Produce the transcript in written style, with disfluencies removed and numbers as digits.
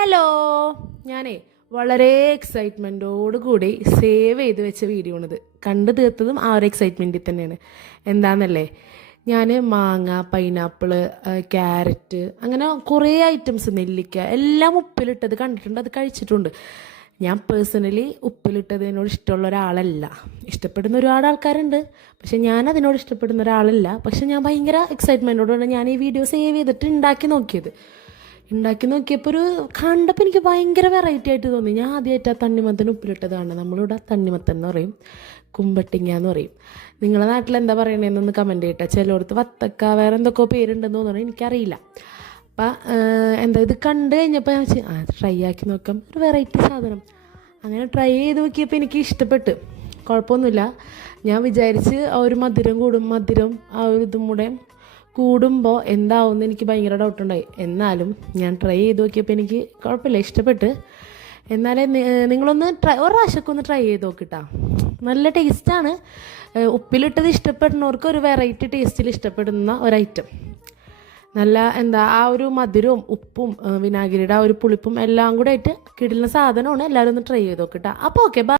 Hello, ഞാനേ വളരെ എക്സൈറ്റ്മെൻറ്റോട് കൂടി സേവ് ചെയ്ത് വെച്ച വീഡിയോ ആണിത്. കണ്ടു തീർത്തതും ആ ഒരു എക്സൈറ്റ്മെൻറ്റിൽ തന്നെയാണ്. എന്താണെന്നല്ലേ, ഞാൻ മാങ്ങ, പൈനാപ്പിള്, ക്യാരറ്റ്, അങ്ങനെ കുറേ ഐറ്റംസ്, നെല്ലിക്ക എല്ലാം ഉപ്പിലിട്ടത് കണ്ടിട്ടുണ്ട്, അത് കഴിച്ചിട്ടുണ്ട്. ഞാൻ പേഴ്സണലി ഉപ്പിലിട്ടതിനോട് ഇഷ്ടമുള്ള ഒരാളല്ല. ഇഷ്ടപ്പെടുന്ന ഒരുപാട് ആൾക്കാരുണ്ട്, പക്ഷെ ഞാൻ അതിനോട് ഇഷ്ടപ്പെടുന്ന ഒരാളല്ല. പക്ഷെ ഞാൻ ഭയങ്കര എക്സൈറ്റ്മെൻറ്റോടാണ് ഞാൻ ഈ വീഡിയോ സേവ് ചെയ്തിട്ട് ഉണ്ടാക്കി നോക്കിയപ്പോൾ കണ്ടപ്പോൾ എനിക്ക് ഭയങ്കര വെറൈറ്റി ആയിട്ട് തോന്നി. ഞാൻ ആദ്യമായിട്ട് ആ തണ്ണിമത്തൻ ഉപ്പിലിട്ടതാണ്. നമ്മളിവിടെ തണ്ണിമത്തൻ എന്ന് പറയും, കുമ്പട്ടിങ്ങ എന്ന് പറയും. നിങ്ങളുടെ നാട്ടിൽ എന്താ പറയണതെന്നൊന്ന് കമൻറ്റ് ചെയ്യട്ടെ. ചിലയിടത്ത് വത്തക്ക, വേറെ എന്തൊക്കെയോ പേരുണ്ടെന്ന് തോന്നുന്നു, എനിക്കറിയില്ല. അപ്പം എന്താ ഇത് കണ്ടു കഴിഞ്ഞപ്പോൾ ഞാൻ ട്രൈ ആക്കി നോക്കാം, ഒരു വെറൈറ്റി സാധനം. അങ്ങനെ ട്രൈ ചെയ്ത് നോക്കിയപ്പോൾ എനിക്ക് ഇഷ്ടപ്പെട്ട്. കുഴപ്പമൊന്നുമില്ല. ഞാൻ വിചാരിച്ച് ആ ഒരു മധുരം ആ ഒരു ഇതും കൂടെ കൂടുമ്പോൾ എന്താവുമെന്ന് എനിക്ക് ഭയങ്കര ഡൗട്ടുണ്ടായി. എന്നാലും ഞാൻ ട്രൈ ചെയ്ത് നോക്കിയപ്പോൾ എനിക്ക് കുഴപ്പമില്ല, ഇഷ്ടപ്പെട്ട്. എന്നാലേ നിങ്ങളൊന്ന് ഒരു പ്രാവശ്യമൊക്കെ ഒന്ന് ട്രൈ ചെയ്ത് നോക്കിട്ടാ. നല്ല ടേസ്റ്റാണ്. ഉപ്പിലിട്ടത് ഇഷ്ടപ്പെടുന്നവർക്ക് ഒരു വെറൈറ്റി ടേസ്റ്റിൽ ഇഷ്ടപ്പെടുന്ന ഒരൈറ്റം. നല്ല ആ ഒരു മധുരവും ഉപ്പും വിനാഗിരിയുടെ ആ ഒരു പുളിപ്പും എല്ലാം കൂടെ ആയിട്ട് കിടുന്ന സാധനമാണ്. എല്ലാവരും ഒന്ന് ട്രൈ ചെയ്ത് നോക്കിട്ടാ. അപ്പോൾ ഓക്കെ, ബൈ.